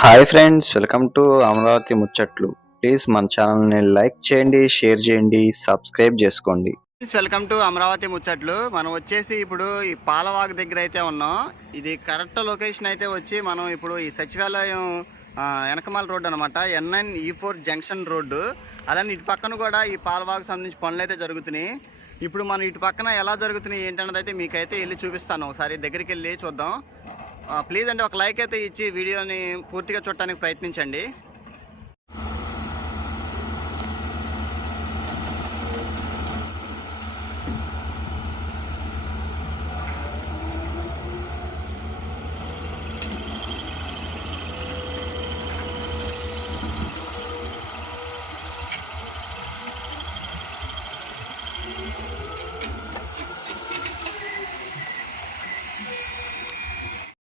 Hi friends, welcome to Amaravati ముచ్చట్లు. Please మన ఛానల్ని లైక్ చేయండి, షేర్ చేయండి, సబ్స్క్రైబ్ చేసుకోండి. వెల్కమ్ టు అమరావతి ముచ్చట్లు. మనం వచ్చేసి ఇప్పుడు ఈ పాలవాగు దగ్గర అయితే ఉన్నాం. ఇది కరెక్ట్ లొకేషన్ అయితే వచ్చి మనం ఇప్పుడు ఈ సచివాలయం వెనకమాల రోడ్డు అనమాట, NN-E4 జంక్షన్ రోడ్డు. అలానే ఇటు పక్కన కూడా ఈ పాలవాగు సంబంధించి పనులు అయితే జరుగుతున్నాయి. ఇప్పుడు మనం ఇటు పక్కన ఎలా జరుగుతున్నాయి ఏంటన్నది అయితే మీకైతే వెళ్ళి చూపిస్తాను. ఒకసారి దగ్గరికి వెళ్ళి చూద్దాం. ప్లీజ్ అండి, ఒక లైక్ అయితే ఇచ్చి వీడియోని పూర్తిగా చూడటానికి ప్రయత్నించండి.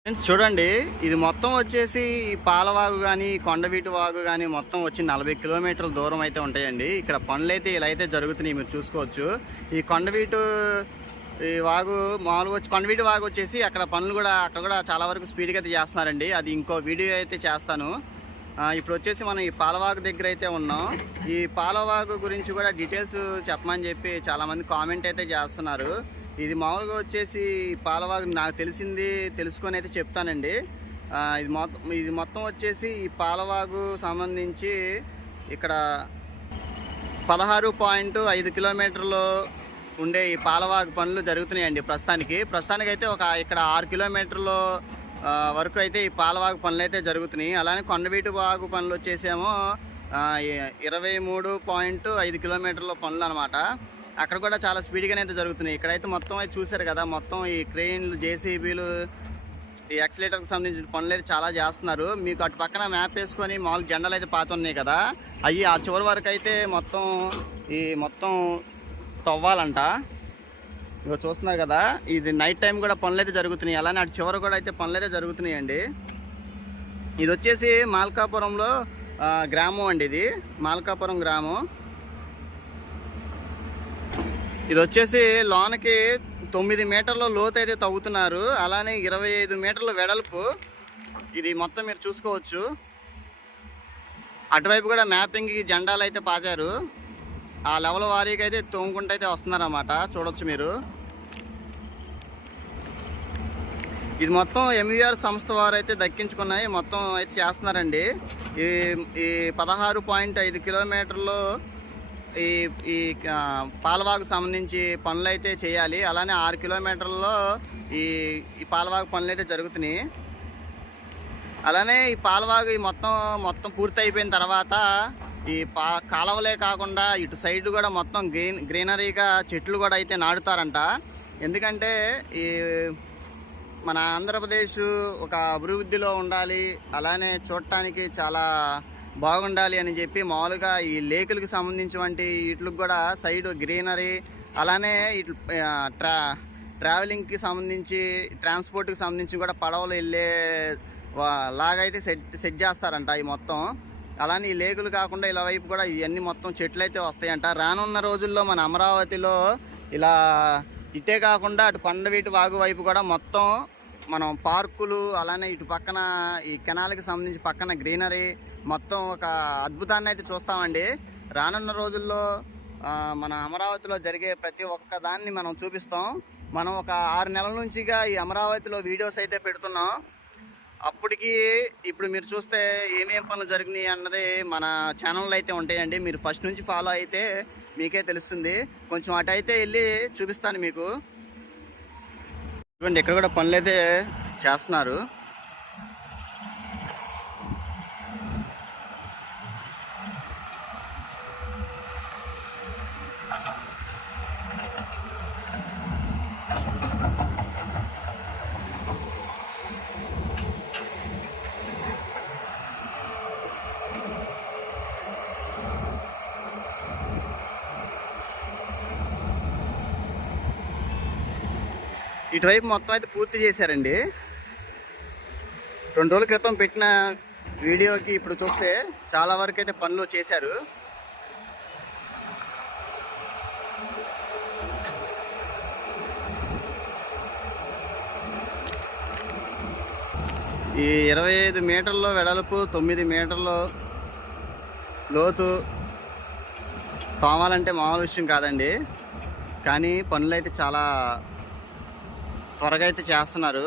ఫ్రెండ్స్ చూడండి, ఇది మొత్తం వచ్చేసి ఈ పాలవాగు కానీ కొండవీటి వాగు కానీ మొత్తం వచ్చి 40 కిలోమీటర్ల దూరం అయితే ఉంటాయండి. ఇక్కడ పనులు అయితే ఇలా అయితే జరుగుతున్నాయి, మీరు చూసుకోవచ్చు. ఈ కొండవీటు ఈ వాగు మామూలుగా వచ్చి కొండవీటి వాగు వచ్చేసి అక్కడ పనులు కూడా అక్కడ కూడా చాలా వరకు స్పీడ్గా అయితే చేస్తున్నారండి. అది ఇంకో వీడియో అయితే చేస్తాను. ఇప్పుడు వచ్చేసి మనం ఈ పాలవాగు దగ్గర అయితే ఉన్నాం. ఈ పాలవాగు గురించి కూడా డీటెయిల్స్ చెప్పమని చెప్పి చాలామంది కామెంట్ అయితే చేస్తున్నారు. ఇది మామూలుగా వచ్చేసి పాలవాగు నాకు తెలుసుకొని అయితే చెప్తానండి. ఇది మొత్తం వచ్చేసి ఈ పాలవాగు సంబంధించి ఇక్కడ 16.5 కిలోమీటర్లు ఉండే ఈ పాలవాగు పనులు జరుగుతున్నాయండి. ప్రస్తుతానికి అయితే ఇక్కడ 6 కిలోమీటర్ల వరకు అయితే ఈ పాలవాగు పనులు అయితే జరుగుతున్నాయి. అలానే కొండవీటి వాగు పనులు వచ్చేసేమో 23.5 కిలోమీటర్ల పనులు అనమాట. అక్కడ కూడా చాలా స్పీడ్గానే అయితే జరుగుతున్నాయి. ఇక్కడైతే మొత్తం అయితే చూశారు కదా, మొత్తం ఈ క్రెయిన్లు, JCBలు, ఈ ఎక్సలేటర్కి సంబంధించిన పనులు అయితే చాలా చేస్తున్నారు. మీకు అటు పక్కన మ్యాప్ వేసుకొని మామూలు జెండాలు అయితే పాత ఉన్నాయి కదా, అవి ఆ చివరి వరకు అయితే మొత్తం తవ్వాలంట. ఇక చూస్తున్నారు కదా, ఇది నైట్ టైం కూడా పనులు అయితే జరుగుతున్నాయి. అలానే అటు చివరి కూడా అయితే పనులు అయితే జరుగుతున్నాయండి. ఇది వచ్చేసి మాల్కాపురంలో గ్రామం అండి. ఇది మాల్కాపురం గ్రామం. ఇది వచ్చేసి లోనకి 9 మీటర్ల లోతు అయితే తవ్వుతున్నారు. అలానే 25 మీటర్ల వెడల్పు. ఇది మొత్తం మీరు చూసుకోవచ్చు. అటువైపు కూడా మ్యాపింగ్కి జెండాలు అయితే పాతారు. ఆ లెవెల్ వారీగా అయితే తోముకుంటూ అయితే వస్తున్నారన్నమాట, చూడొచ్చు మీరు. ఇది మొత్తం MVR సంస్థ వారు అయితే దక్కించుకున్నాయి, మొత్తం అయితే చేస్తున్నారండి. ఈ 16.5 కిలోమీటర్లు ఈ పాలవాగు సంబంధించి పనులు అయితే చేయాలి. అలానే 6 కిలోమీటర్లలో ఈ పాలవాగు పనులు అయితే జరుగుతున్నాయి. అలానే ఈ పాలవాగు మొత్తం పూర్తి అయిపోయిన తర్వాత ఈ కాలువలే కాకుండా ఇటు సైడ్ కూడా మొత్తం గ్రీనరీగా చెట్లు కూడా అయితే నాటుతారంట. ఎందుకంటే ఈ మన ఆంధ్రప్రదేశ్ ఒక అభివృద్ధిలో ఉండాలి, అలానే చూడటానికి చాలా బాగుండాలి అని చెప్పి మామూలుగా ఈ లేకులకు సంబంధించినటువంటి వీటికి కూడా సైడ్ గ్రీనరీ, అలానే ఇటు ట్రావెలింగ్కి సంబంధించి ట్రాన్స్పోర్ట్కి సంబంధించి కూడా పడవలు వెళ్ళే లాగైతే సెట్ చేస్తారంట ఈ మొత్తం. అలానే ఈ లేకులు కాకుండా ఇలా వైపు కూడా ఇవన్నీ మొత్తం చెట్లు అయితే వస్తాయంట. రానున్న రోజుల్లో మన అమరావతిలో ఇలా ఇటే కాకుండా అటు కొండవీటి వాగు వైపు కూడా మొత్తం మనం పార్కులు, అలానే ఇటు పక్కన ఈ కెనాల్కి సంబంధించి పక్కన గ్రీనరీ, మొత్తం ఒక అద్భుతాన్ని అయితే చూస్తామండి. రానున్న రోజుల్లో మన అమరావతిలో జరిగే ప్రతి ఒక్క దాన్ని మనం చూపిస్తాం. మనం ఒక 6 నెలల నుంచిగా ఈ అమరావతిలో వీడియోస్ అయితే పెడుతున్నాం. అప్పటికి ఇప్పుడు మీరు చూస్తే ఏమేం పనులు జరిగినాయి అన్నది మన ఛానల్లో అయితే ఉంటాయండి. మీరు ఫస్ట్ నుంచి ఫాలో అయితే మీకే తెలుస్తుంది. కొంచెం అటు అయితే వెళ్ళి చూపిస్తాను మీకు. చూడండి, ఇక్కడ కూడా పనులు అయితే చేస్తున్నారు. ఇటువైపు మొత్తం అయితే పూర్తి చేశారండి. 2 రోజుల క్రితం పెట్టిన వీడియోకి ఇప్పుడు చూస్తే చాలా వరకు అయితే పనులు చేశారు. ఈ 25 మీటర్ల వెడల్పు, 9 మీటర్ల లోతు తోమాలంటే మామూలు విషయం కాదండి. కానీ పనులు అయితే చాలా త్వరగా అయితే చేస్తున్నారు.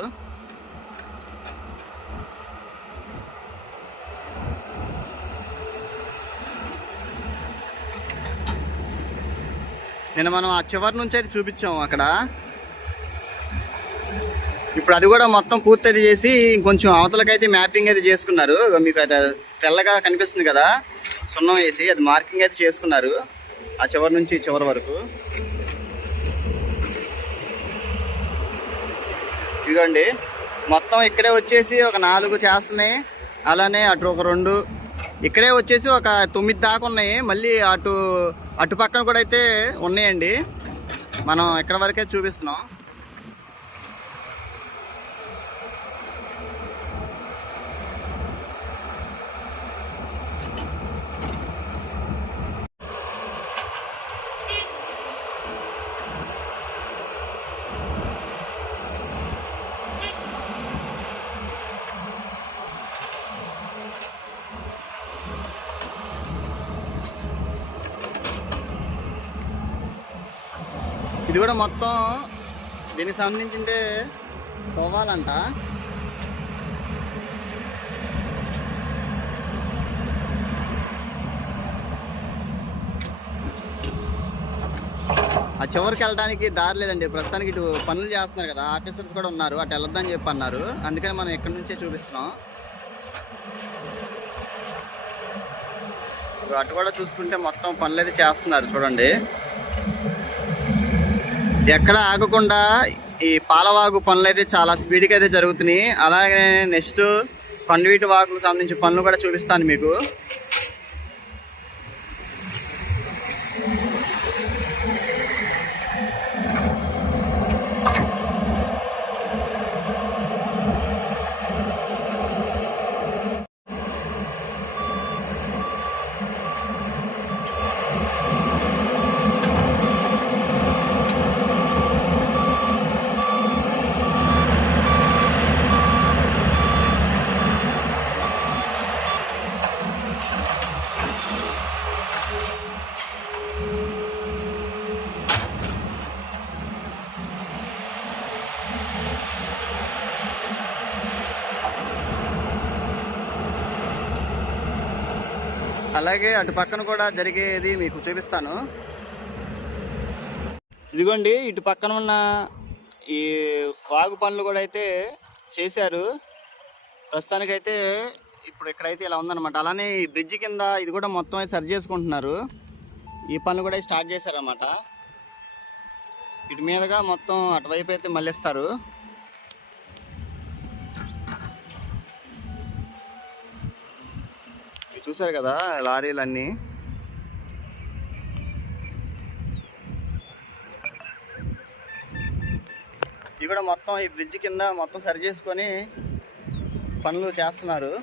నిన్న మనం ఆ చివరి నుంచి అయితే చూపించాము అక్కడ. ఇప్పుడు అది కూడా మొత్తం పూర్తి అయితే చేసి ఇంకొంచెం అవతలకైతే మ్యాపింగ్ అయితే చేసుకున్నారు. మీకు అయితే తెల్లగా కనిపిస్తుంది కదా, సున్నం వేసి అది మార్కింగ్ అయితే చేసుకున్నారు ఆ చివరి నుంచి చివరి వరకు. ఇదిగోండి మొత్తం ఇక్కడే వచ్చేసి ఒక 4 చేస్తున్నాయి. అలానే అటు ఒక 2, ఇక్కడే వచ్చేసి ఒక 9 దాకా ఉన్నాయి. మళ్ళీ అటు పక్కన కూడా అయితే ఉన్నాయండి. మనం ఇక్కడ వరకే చూపిస్తున్నాం. ఇది కూడా మొత్తం దీనికి సంబంధించింటే తవ్వాలంట. ఆ చివరికి వెళ్ళడానికి దారి లేదండి ప్రస్తుతానికి. ఇటు పనులు చేస్తున్నారు కదా, ఆఫీసర్స్ కూడా ఉన్నారు, అటు వెళ్ళొద్దని చెప్పి అన్నారు. అందుకని మనం ఇక్కడి నుంచే చూపిస్తున్నాం. అటు కూడా చూసుకుంటే మొత్తం పనులు అయితే చేస్తున్నారు చూడండి. ఎక్కడ ఆగకుండా ఈ పాలవాగు పనులు అయితే చాలా స్పీడ్గా అయితే జరుగుతున్నాయి. అలాగే నెక్స్ట్ కొండవీటి వాగుకు సంబంధించిన పనులు కూడా చూపిస్తాను మీకు. అలాగే అటు పక్కన కూడా జరిగేది మీకు చూపిస్తాను. ఇదిగోండి ఇటు పక్కన ఉన్న ఈ వాగు పనులు కూడా అయితే చేశారు. ప్రస్తుతానికైతే ఇప్పుడు ఇక్కడైతే ఇలా ఉందన్నమాట. అలానే ఈ బ్రిడ్జి కింద ఇది కూడా మొత్తం అయితే సరి చేసుకుంటున్నారు. ఈ పనులు కూడా స్టార్ట్ చేశారన్నమాట. ఇటు మీదుగా మొత్తం అటువైపు అయితే మళ్ళిస్తారు. చూసారు కదా లారీలన్నీ. ఇవి కూడా మొత్తం ఈ బ్రిడ్జ్ కింద మొత్తం సరి చేసుకొని పనులు చేస్తున్నారు.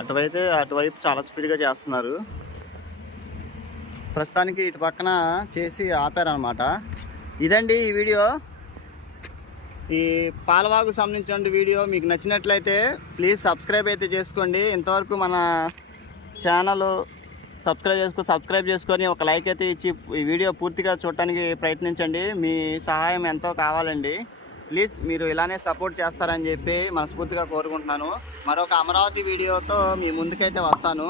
అటువైపు చాలా స్పీడ్గా చేస్తున్నారు. ప్రస్తుతానికి ఇటు పక్కన చేసి ఆపారనమాట. ఇదండి ఈ వీడియో. ఈ పాలవాగు సంబంధించిన వీడియో మీకు నచ్చినట్లయితే ప్లీజ్ సబ్స్క్రైబ్ అయితే చేసుకోండి. ఇంతవరకు మన ఛానల్ సబ్స్క్రైబ్ చేసుకొని ఒక లైక్ అయితే ఇచ్చి ఈ వీడియో పూర్తిగా చూడటానికి ప్రయత్నించండి. మీ సహాయం ఎంతో కావాలండి. ప్లీజ్ మీరు ఇలానే సపోర్ట్ చేస్తారని చెప్పి మనస్ఫూర్తిగా కోరుకుంటున్నాను. మరొక అమరావతి వీడియోతో మీ ముందుకైతే వస్తాను.